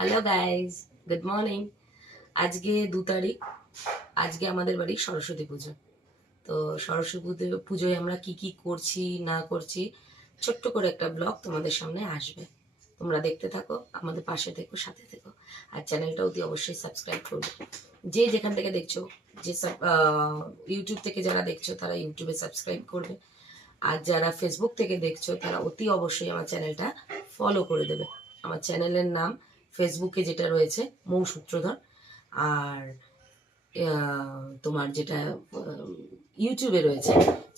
Hello guys, good morning. আজকে 2 তারিখ। আজকে আমাদের বাড়ি সরস্বতী পুজো। তো সরস্বতী পুজোয় আমরা কি কি করছি না করছি ছোট্ট করে একটা ব্লগ তোমাদের সামনে আসবে। তোমরা দেখতে থাকো, আমাদের পাশে থেকো, সাথে থেকো। আর চ্যানেলটা অতি অবশ্যই সাবস্ক্রাইব করবে। যে যেখান থেকে দেখছো, যে ইউটিউব থেকে যারা দেখছো তারা ইউটিউবে সাবস্ক্রাইব করবে। আর যারা ফেসবুক থেকে দেখছো তারা অতি অবশ্যই আমার চ্যানেলটা ফলো করে দেবে। আমার চ্যানেলের নাম ফেসবুকে যেটা রয়েছে মৌ সূত্রধর, আর তোমার যেটা ইউটিউবে রয়েছে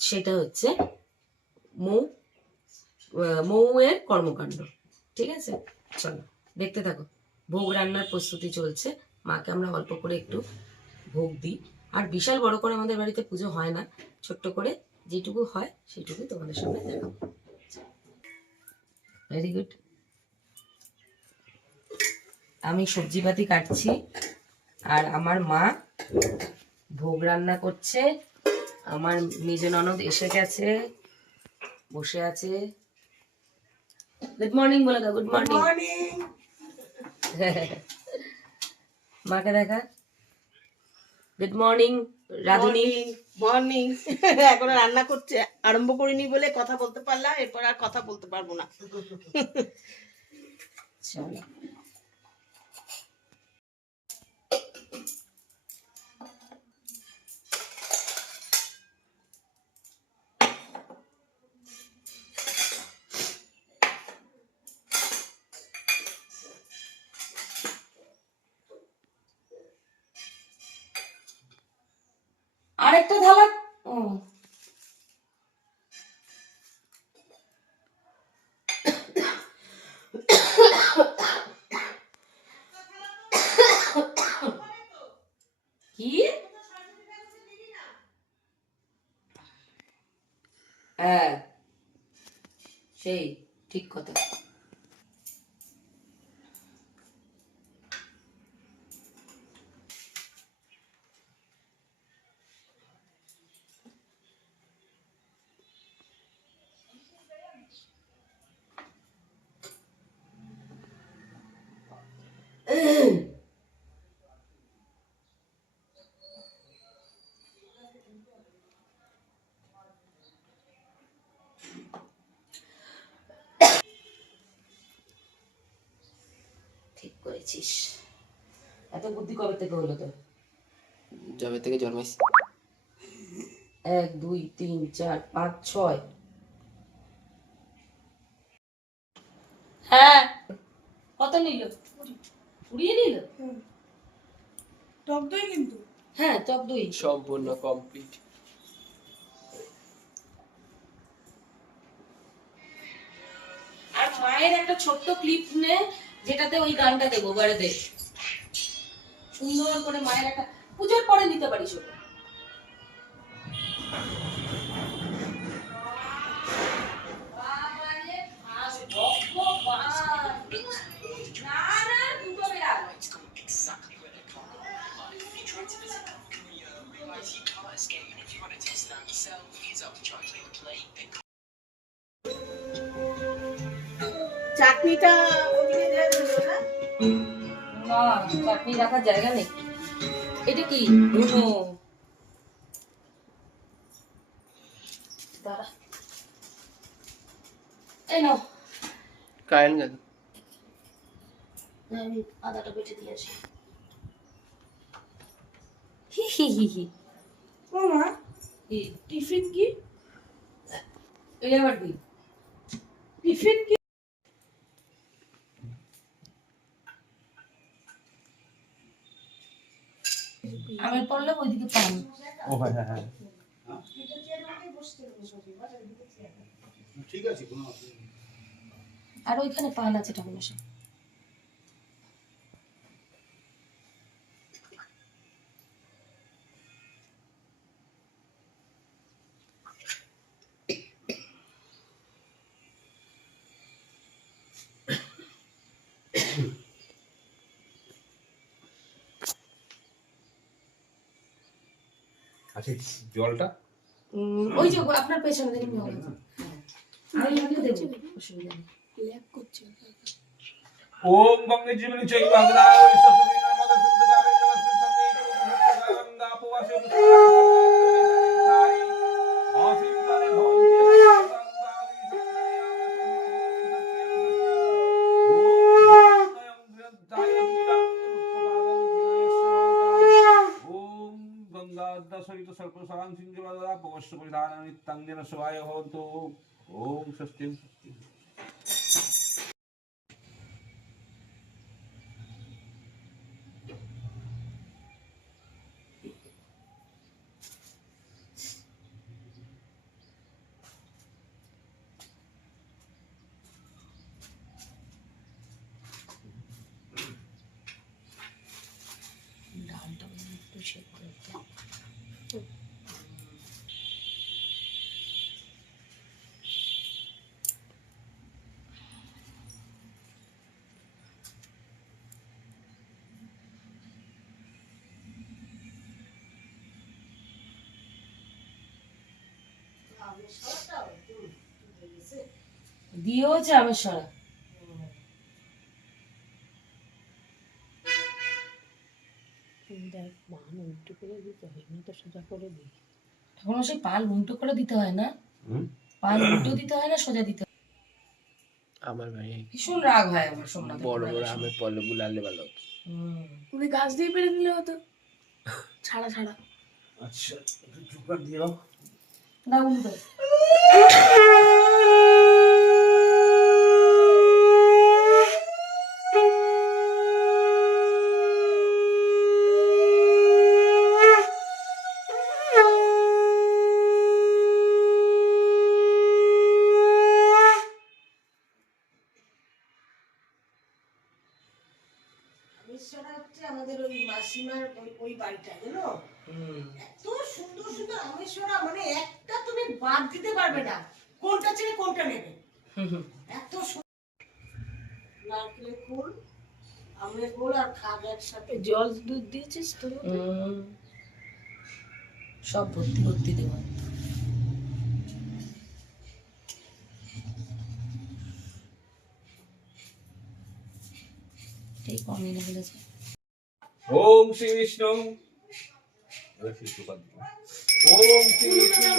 সেটা হচ্ছে মৌ মৌয়ের কর্মকাণ্ড। ঠিক আছে, চলো দেখতে থাকো। ভোগ রান্নার প্রস্তুতি চলছে। মাকে আমরা অল্প করে একটু ভোগ দিই। আর বিশাল বড় করে আমাদের বাড়িতে পুজো হয় না, ছোট্ট করে যেটুকু হয় সেটুকুই তোমাদের সামনে দেখাবো। Very good. আমি সবজিপাতি কাটছি আর আমার মা ভোগ রান্না করছে। আমার মেজ ননদ এসে গেছে, বসে আছে। গুড মর্নিং বলে দাও। Good morning. মাকে দেখা। গুড মর্নিং রাধুনি। মর্নিং। এখন রান্না করছে, আরম্ভ করিনি বলে কথা বলতে পারলাম, এরপর আর কথা বলতে পারবো না। চলো আরেকটা থালা। ও কি? হ্যাঁ, সেই ঠিক কথা। ঠিক করেছিস। এত বুদ্ধি কবে থেকে হলো তো? যবে থেকে জন্মাইছি। 1 2 3 4 5 6। হ্যাঁ, কত নিল? পুড়িয়ে নিল। টক দই কিন্তু হ্যাঁ, টক দই সম্পূর্ণ কমপ্লিট। আর মায়ের একটা ছোট্ট ক্লিপ নে, যেটাতে ওই গানটা দেবো বাড়িতে। সুন্দর করে মায়ের একটা পুজোর পরে নিতে পারিস ওটা। চাটনিটা ওদিকে দিয়ে দিল না? না, চাটনি রাখার জায়গা নেই। এটা কি ধুনো? দাঁড়া, এই নাও। কারেন্ট গেল। আমি আদাটা বেটে দিয়ে আসি। হি হি হি হি। মামা কি টিফিন কি? এই আবার কি? টিফিন কি? আমি পড়লে ওইদিকে পান। ও হ্যাঁ হ্যাঁ হ্যাঁ। ঠিক আছে, কোনো অসুবিধা নেই। আর ওইখানে পান আছে ঠাকুর। আচ্ছা, জলটা ওই যে আপনার পেছনে দেখুন হবে। আমি দেখবো, অসুবিধা নেই। ল্যাগ করছে। ओम गंगे जीवनी चैव गंगाधर सरस्वती नर्मदा सिंधु कावेरी जलेस्मिन् सन्निधिं कुरु गंगा उपवासे पुष्कराणि आसीन काले भवन्ति ओम गंगा सहित सर्पसां सिंजवदा पवस्य परिधान नित्यं जन शिवाय भवन्तु ओम स्वस्ति ডালটা একটু সেদ্ধ করতে দিয়েওছে আমের সরা। দেখ মান উল্টো করে দিতে হয় না তো সোজা করে দিই। এখনো সেই পাল উল্টো করে দিতে হয় না, পাল উল্টো দিতে হয় না সোজা দিতে হয়। আমার ভাই ভীষণ রাগ হয় আমার সোমনাথ বড় বড় আমের পল্লবগুলো আনলে ভালো হতো। তুমি গাছ দিয়ে পেরে দিলে হতো ছাড়া ছাড়া। अच्छा तो चुकर दिए हो না উল্টো আমেশ্বরা হচ্ছে আমাদের ওই মাসিমার ওই বাড়িটা জানো, এত সুন্দর সুন্দর আমেশ্বরা, মানে একটা তুমি বাদ দিতে পারবে না, কোনটা ছেড়ে কোনটা নেবে, এত নারকেলের ফুল আমের ফুল আর খাদ একসাথে। জল দুধ দিয়েছিস তো? সব ভর্তি ভর্তি দেওয়া। এই কমিয়ে ফেলেছে। ओम श्री विष्णु ओम श्री विष्णु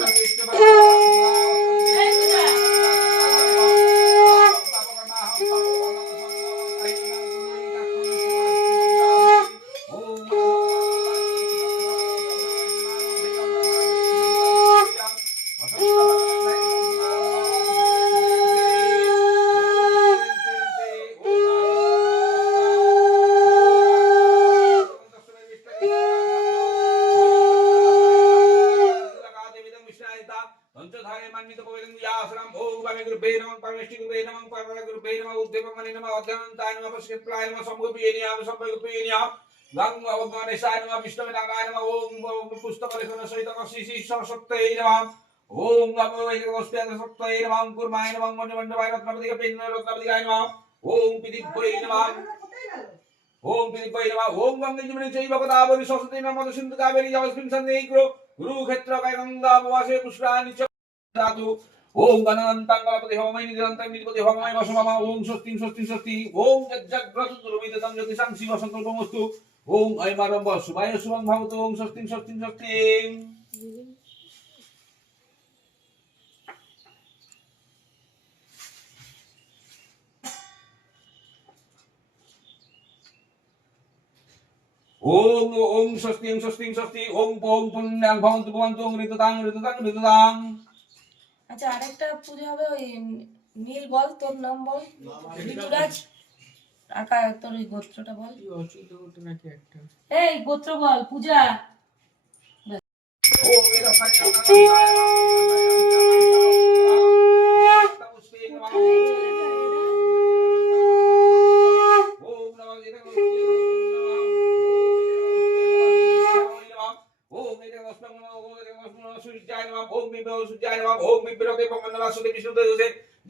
ओम पिलिपै नमः ओम गंगे जीवने चैव गोदावरी सरस्वती नर्मदा सिंधु कावेरी जलेस्मिन् सन्निधिं कुरुक्षेत्र गंगा उपवासे पुष्कराणि च धातु ओम गणान्तं गणपति होमै निरन्तं निधिपति होमै वसुमम ओम स्वस्ति स्वस्ति स्वस्ति ओम जज्जग्रसु दुर्विदितं ज्योतिषं शिव संकल्पमस्तु ओम ऐमारं शुभाय शुभं भवतु ओम स्वस्ति स्वस्ति स्वस्ति ओम ओम स्वस्ति स्वस्ति स्वस्ति ओम ओम पुण्यं भवन्तु भवन्तु ऋतुतां ऋतुतां ऋतुतां। আচ্ছা আরেকটা পূজা হবে ওই নীল বল, তোর নাম বল। ঋতুরাজ আকা তোর ওই গোত্রটা বল। এই গোত্র বল পূজা। ओम वेदा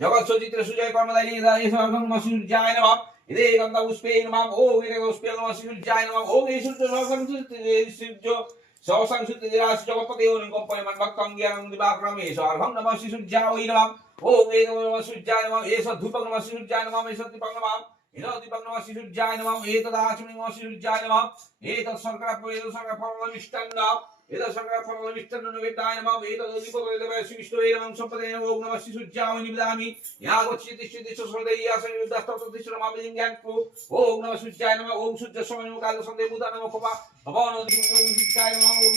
जगत सुचित्र सुजय कर्मदायी सूर्याय नमः इदे गंगा पुष्पे नमः ओम इदे पुष्पे नमः सूर्याय नमः ओम ये सूर्य सौसंसुत राशि जगतपति ओम कंपय मनभक्तं ज्ञानं दिवाक्रमे सर्वं नमः सूर्याय नमः ओम एव नमः सूर्याय नमः एष धूपं नमः सूर्याय नमः एष दीपं नमः এতদ দীপং নমঃ শ্রীসূর্যায় নমঃ এতদ আচমনি নমঃ শ্রীসূর্যায় নমঃ এতদ শর্করা ফল মিষ্টান্ন এতদ শর্করা ফল মিষ্টান্ন নৈবেদ্যায় নমঃ এতদ দীপক দেবায় শ্রীবিষ্ণুবে নমঃ সম্পদে ওম নমঃ শ্রীসূর্যায় নিবেদয়ামি ইয়া গচ্ছিতি তিষ্ঠতি সরদেই আসনে উদ্দাস্তত তিষ্ঠতি মাবিং জ্ঞানকো ওম নমঃ সূর্যায় নমঃ ওম সূর্য সময় নমঃ কাল সন্ধ্যে বুধা নমঃ খোপা ভবন সূর্যায় নমঃ ওম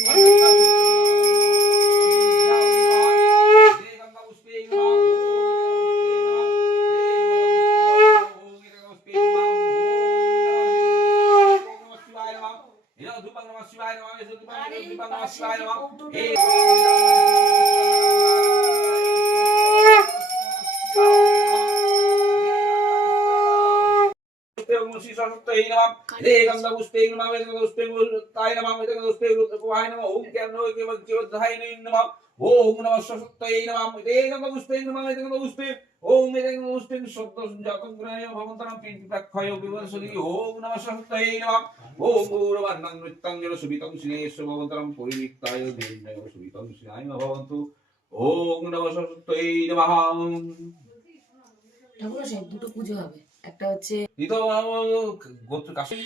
ओम नमः सरस्वत्यै नमः तेन पुष्पे नमः तेन पुष्पे ओम तेन पुष्पे शब्द जातं ग्रहय भवन्तरं पिण्डक्षय विवर्षति ओम नमः सरस्वत्यै नमः ओम गौरवन्नं नृत्यं सुवितं श्रीयेश्वर भवन्तरं परिविक्ताय देवनय सुवितं श्रीयाय भवन्तु ओम नमः सरस्वत्यै नमः ঠাকুর সাহেব দুটো পুজো হবে, একটা হচ্ছে ইতো গোত্র কাশি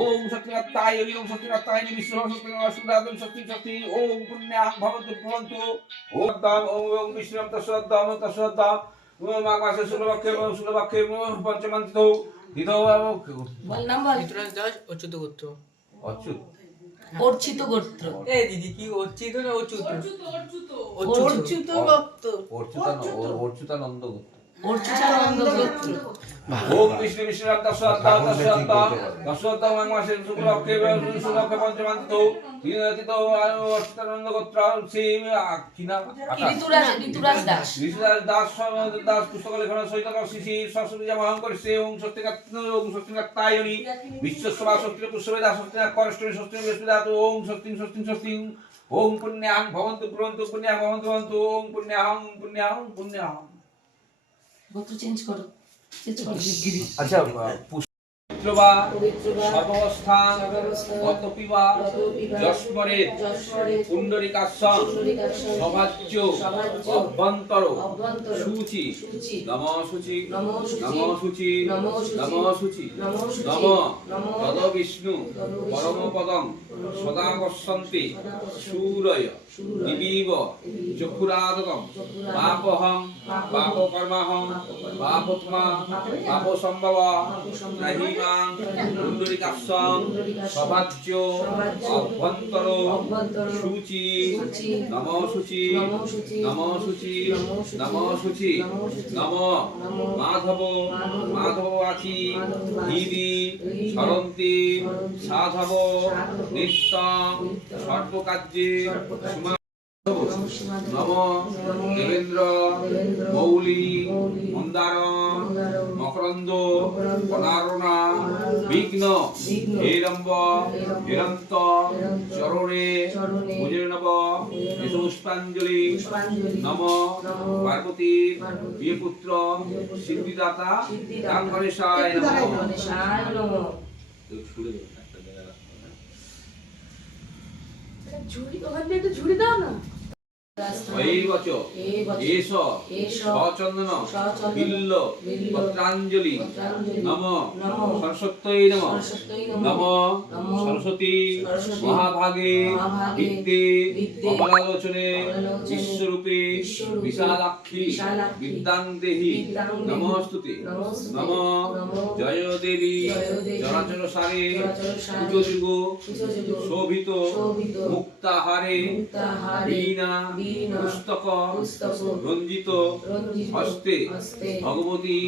ओम सत्यनारायण ओम सत्यनारायण विष्णु सत्यनारायण सत्य सत्य ओम पुण्यां भवन्तु भवन्तु ओम दाम ओम विष्णुं तस्सद्दाम तस्सद्दाम ओम माघमासे सुलभक्षे पंचमन्तितो इतो বল নাম বল। ঋতুরাজ দাস অচ্যুত গোত্র। অচ্যুত অর্চিত গোত্র। এ দিদি কি অচ্যুত না অচ্যুত? অর্চুত ভক্ত অচ্যুতানন্দ গোত্র অর্চিতানন্দ গোত্র। ओम विष्णु विष्णुं तस्सद्दाम तस्सद्दाम माघमासे सुलभक्षे पंचमन्तितो इतो অচ্যুতানন্দ গোত্র সেই কি নাম ঋতুরাজ দাস। ঋতুরাজ দাস পুস্তক লেখনা সহিত শিশি সরস্বতী জামাহং করিছে ওম সত্যকাত্তায়নি বিশ্বসভা সত্যি পুষ্পবেদা সত্যনা করষ্টমি সত্যি বৃহস্পতিদাত ওম সত্যি ওম পুণ্যাং ভবন্তু ভবন্তু পুণ্যাং ভবন্তু ভবন্তু ওম পুণ্যাং গোত্র চেঞ্জ করো, চেঞ্জ করো। আচ্ছা পবিত্রবা সর্বস্থান গতপিবা যস্মরে পুণ্ডরিকাশ্বং সভাজ্য অভ্যন্তর শুচি নম শুচি নম শুচি নম শুচি নম তদ বিষ্ণু পরমপদং সদা পশ্যন্তি শূরয় দিবীব চক্ষুরাদকম পাপহং পাপকর্মাহং পাপোত্মা পাপসম্ভব নাহিমা পুণ্ডরিকাশ্বং সভাজ্য অভ্যন্তর শুচি নম শুচি নম শুচি নম শুচি নম মাধব আচি দিদি সরন্তি সাধব নিত্যং সর্বকার্যে নম দেবেন্দ্র মৌলি মন্দার মকরন্দ অনারণা বিঘ্ন হেরম্ব হেরন্ত চরণে ভুজনব পুষ্পাঞ্জলি নম পার্বতী প্রিয়পুত্র সিদ্ধিদাতা রামগণেশায় নমঃ। ঝুড়ি ওখান থেকে একটু ঝুড়ি দাও না। এইবচ এষ সচন্দন বিল্ল পত্রাঞ্জলি নম সরস্বত্যৈ নম নম সরস্বতী মহাভাগে বিদ্যে কমলালোচনে বিশ্বরূপে বিশালাক্ষী বিদ্যাং দেহি নমস্তুতে নম জয় দেবী চরাচর সারে কুজযুগ শোভিত মুক্তাহারে বীণা পুস্তক রঞ্জিত হস্তে ভগবতী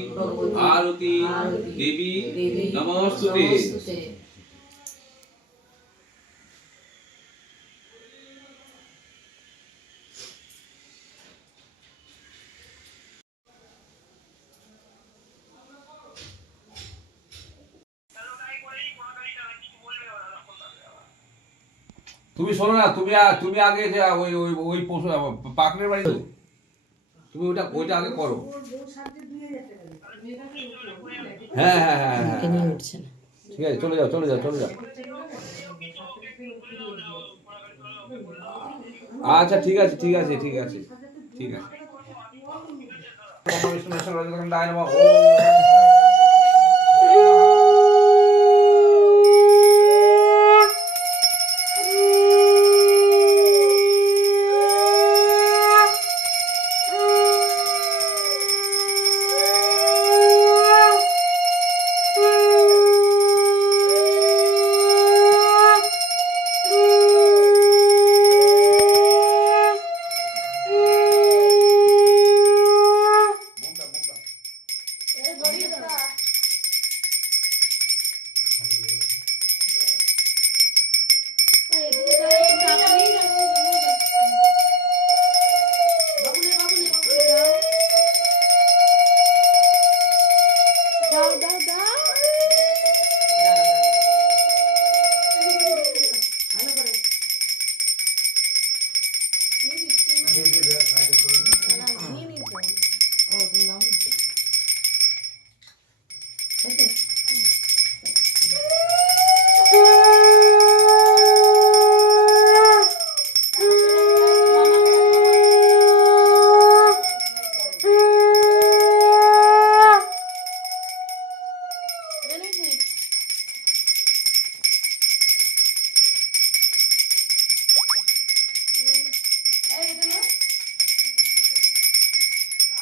আরতি দেবী নমস্তুতে। তুমি শোনো না, তুমি আগে যে ওই পাকনের বাড়ি তুমি ওইটা আগে করো। হ্যাঁ হ্যাঁ হ্যাঁ হ্যাঁ ঠিক আছে, চলে যাও। আচ্ছা ঠিক আছে। বিষ্ণু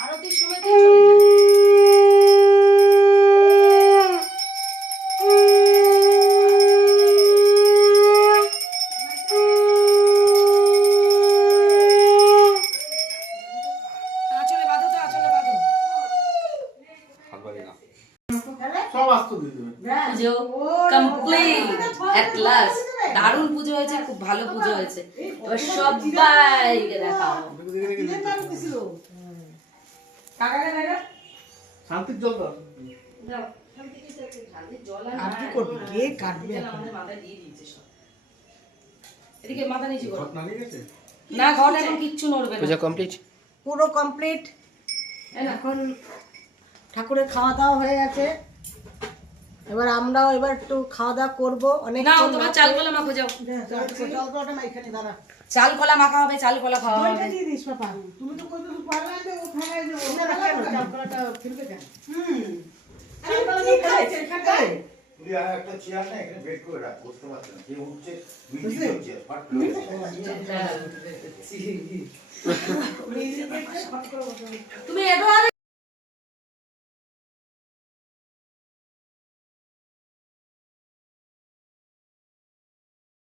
আরতির সময় তুই চলে যা। আঁচলে বাঁধো তো, আঁচলে বাঁধো। হাত বাড়ি না। সব আস্ত দিয়ে দেবে। পুজো কমপ্লিট এট লাস্ট। দারুণ পুজো হয়েছে, খুব ভালো পুজো হয়েছে। এবার সবাইকে দেখাও। কাকাকে দেখা। শান্তির জল দাও। যাও। শান্তির জল আর কি করবি? কে কাটবে তেল এখন? আমাদের মাথায় দিয়ে দিয়েছে সব। এদিকে মাথা নিচু করো। ঘট নামিয়ে গেছে? না, ঘর এখন কিচ্ছু নড়বে না। পূজা কমপ্লিট। পুরো কমপ্লিট। এখন ঠাকুরের খাওয়া দাওয়া হয়ে গেছে, এবার আমরাও এবার একটু খাওয়া দাওয়া করবো। অনেক না, তোমার চাল কলা মাখো, যাও। চাল কলা মাখা হবে, চাল কলা খাওয়া হবে। একটা চেয়ার না এখানে বেড করে রাখ, বসতে পারছে না, যে উঠছে মিউজিক হচ্ছে ফাট করে তুমি এত আগে